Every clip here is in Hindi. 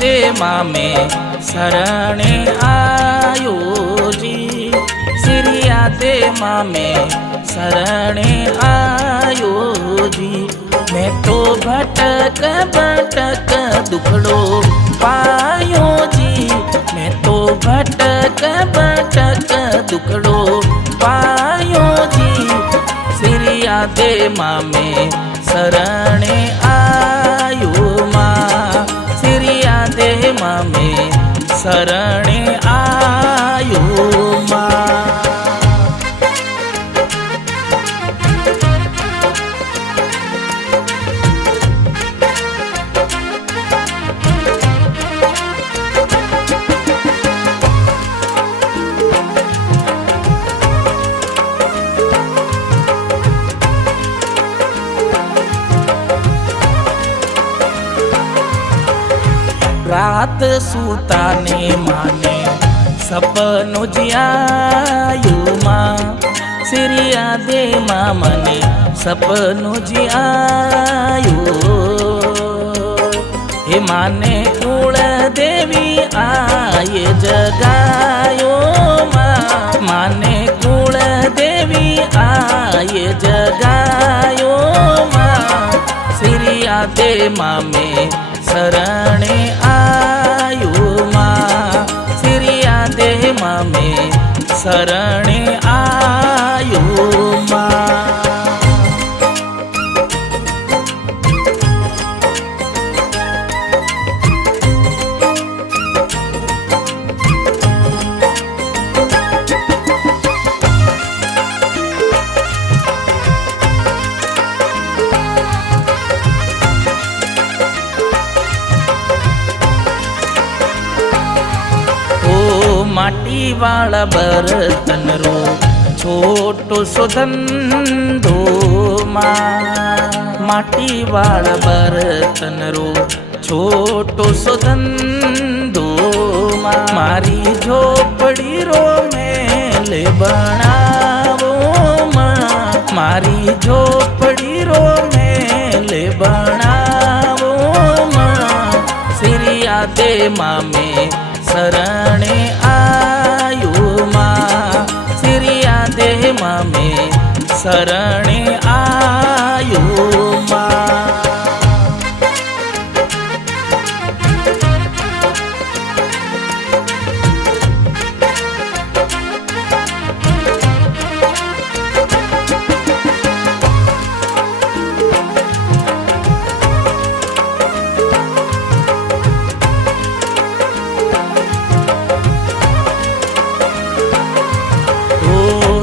दे मामे शरणे आयो जी। सिरिया दे मामे शरणे आयो जी। मैं तो भटक भटक दुखड़ो पायो जी। मैं तो भटक भटक दुखड़ो पायो जी। सिरिया दे मामे शरणे आयो माँ। सिरिया दे मामे शरणे आयो माँ। रात सूता ने माने सपनो जियायो माँ। सिरिया दे माँ मने सपनो जियायो। हे माने कुल देवी आये जगायो माँ। माने कुल देवी आये जगायो माँ। सिरिया दे मामे शरणे आयो माँ। सिरिया दे मामे शरणे आयो माँ। माटी वाला बर्तन रो छोटो सो धंधो माँ। माटी वाला बर्तन रो छोटो सो धंधो माँ। मारी झोपड़ी रो मेले बनावो माँ। मारी झोपड़ी रो मेले बनावो माँ। सिरिया दे मामे शरणे आयो माँ। सिरिया दे मामे शरणे आयो माँ।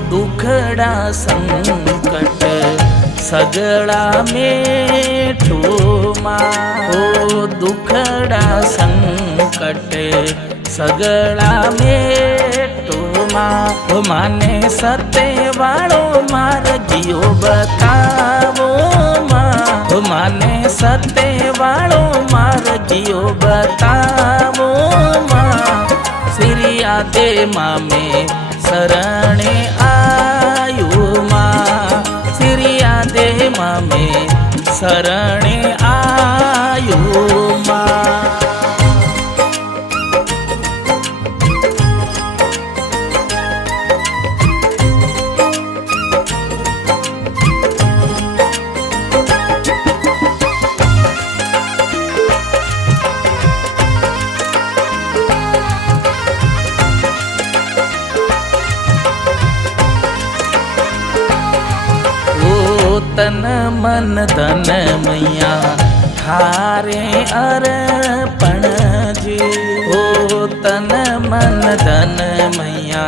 दुखड़ा संकट सगड़ा मेठो माँ। ओ दुखड़ा संकट सगड़ा मेठो माँ। ओ माने सत्य वालो मार्गियो बतावो माँ। ओ माने सत्य वालो मार्गियो बतावो माँ। सिरिया दे मामे शरणे आयो माँ। सिरिया दे मामे शरणे आयो माँ। तन मन धन मैया थारे अर्पण जी। ओ तन मन धन मैया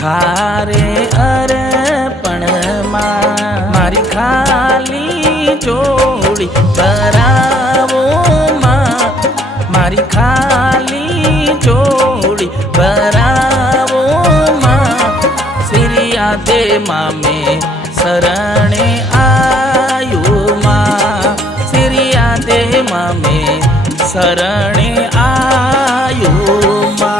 थारे अर्पण माँ। मारी खाली जोड़ी करावो माँ। मारी खाली जोड़ी करावो माँ। सिरिया दे मामे शरणे आयो माँ। सिरिया दे मामे शरणे आयो माँ।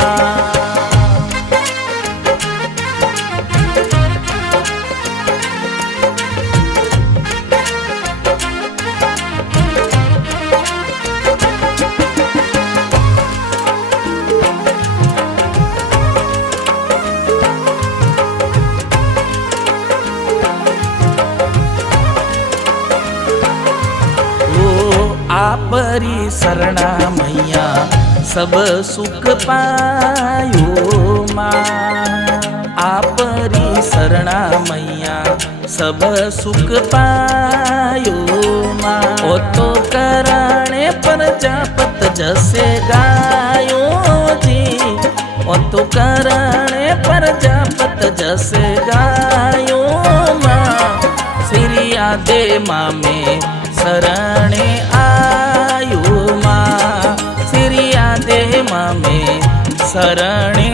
आपरी शरणा मैया सब सुख पायो माँ। आपरी शरणा मैया सब सुख पायो माँ। ओ तो करणे प्रजापत जसे गायो जी, ओ तो करणे प्रजापत जसे गायो माँ। सिरिया दे माँ में शरणे आयो माँ, सिरिया दे माँ में शरणे